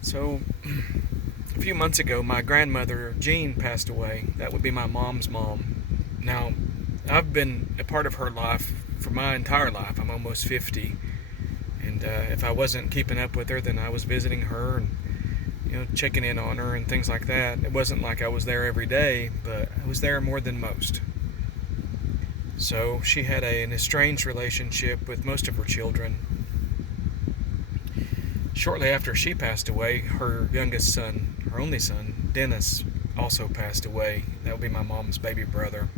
So, a few months ago, my grandmother, Jean, passed away. That would be my mom's mom. Now, I've been a part of her life for my entire life. I'm almost 50. And if I wasn't keeping up with her, then I was visiting her and, checking in on her and things like that. It wasn't like I was there every day, but I was there more than most. So, she had an estranged relationship with most of her children. Shortly after she passed away, her youngest son, her only son, Dennis, also passed away. That would be my mom's baby brother.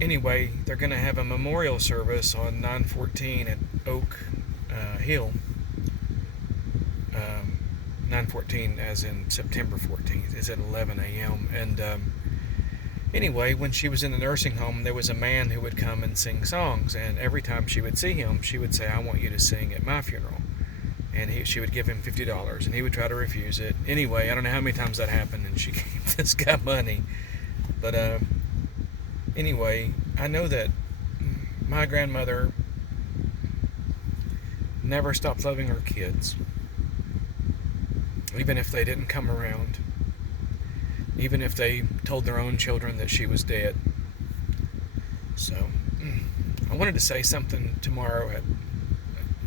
Anyway, they're going to have a memorial service on 9/14 at Oak Hill. 9/14 as in September 14th is at 11 a.m. And anyway, when she was in the nursing home, there was a man who would come and sing songs. And every time she would see him, she would say, "I want you to sing at my funeral." And she would give him $50, and he would try to refuse it. Anyway, I don't know how many times that happened, and she gave this guy money. But anyway, I know that my grandmother never stopped loving her kids, even if they didn't come around, even if they told their own children that she was dead. So, I wanted to say something tomorrow at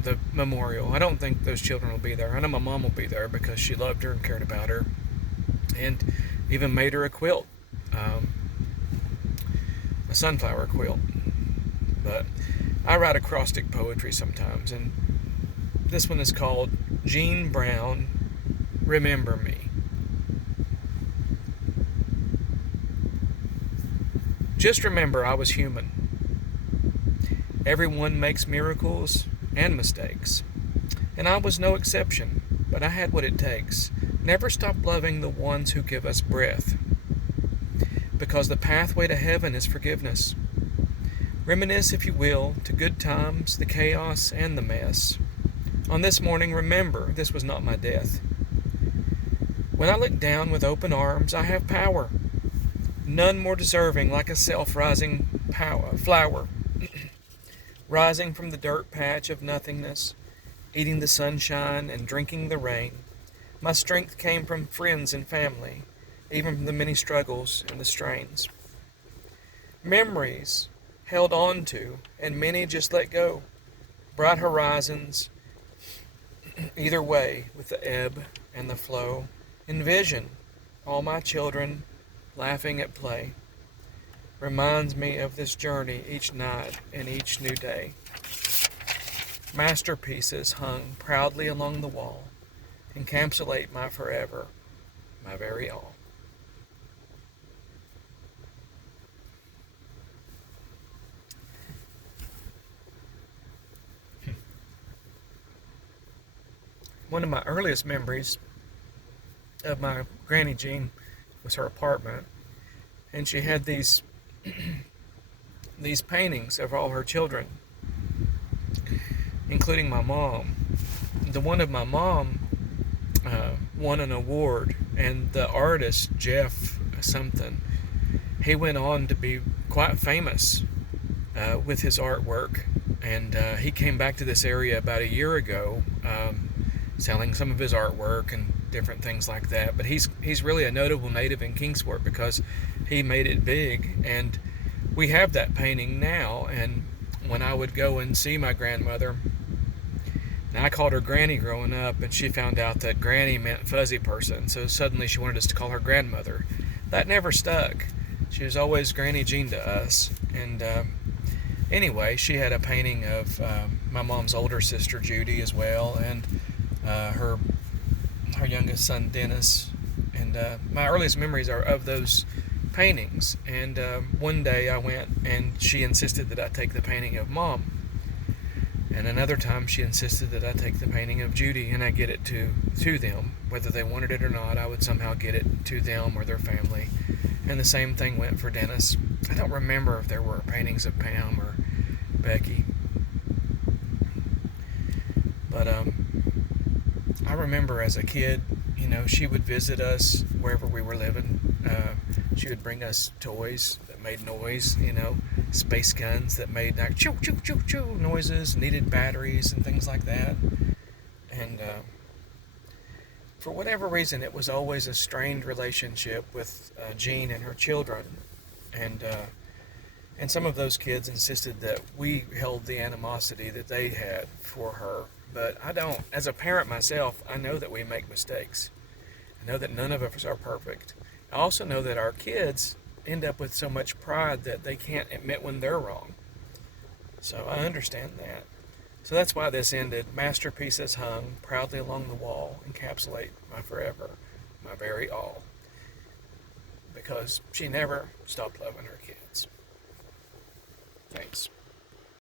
the memorial. I don't think those children will be there. I know my mom will be there because she loved her and cared about her, and even made her a quilt, a sunflower quilt. But I write acrostic poetry sometimes, and this one is called Jean Brown, Remember Me. Just remember I was human. Everyone makes miracles and mistakes, and I was no exception, but I had what it takes. Never stop loving the ones who give us breath, because the pathway to heaven is forgiveness. Reminisce, if you will, to good times, the chaos, and the mess. On this morning, remember, this was not my death. When I look down with open arms, I have power. None more deserving, like a self-rising flower, rising from the dirt patch of nothingness, eating the sunshine and drinking the rain. My strength came from friends and family, even from the many struggles and the strains. Memories held on to, and many just let go. Bright horizons, either way, with the ebb and the flow. Envision all my children laughing at play. Reminds me of this journey each night and each new day. Masterpieces hung proudly along the wall encapsulate my forever, my very all. One of my earliest memories of my Granny Jean was her apartment, and she had these these paintings of all her children, including my mom. The one of my mom won an award, and the artist Jeff something, he went on to be quite famous with his artwork, and he came back to this area about a year ago, selling some of his artwork and different things like that. But he's really a notable native in Kingsport because he made it big, and we have that painting now. And when I would go and see my grandmother, and I called her Granny growing up, and she found out that Granny meant fuzzy person, so suddenly she wanted us to call her grandmother. That never stuck. She was always Granny Jean to us. And anyway, she had a painting of my mom's older sister Judy as well, and her youngest son Dennis. And my earliest memories are of those paintings. And one day I went, and she insisted that I take the painting of Mom. And another time she insisted that I take the painting of Judy and I get it to them. Whether they wanted it or not, I would somehow get it to them or their family. And the same thing went for Dennis. I don't remember if there were paintings of Pam or Becky. But I remember as a kid, she would visit us wherever we were living. She would bring us toys that made noise, space guns that made like choo choo choo choo noises, needed batteries and things like that. And for whatever reason, it was always a strained relationship with Jean and her children, and some of those kids insisted that we held the animosity that they had for her. But I don't. As a parent myself, I know that we make mistakes. I know that none of us are perfect. I also know that our kids end up with so much pride that they can't admit when they're wrong. So I understand that. So that's why this ended. Masterpieces hung proudly along the wall, encapsulate my forever, my very all. Because she never stopped loving her kids. Thanks.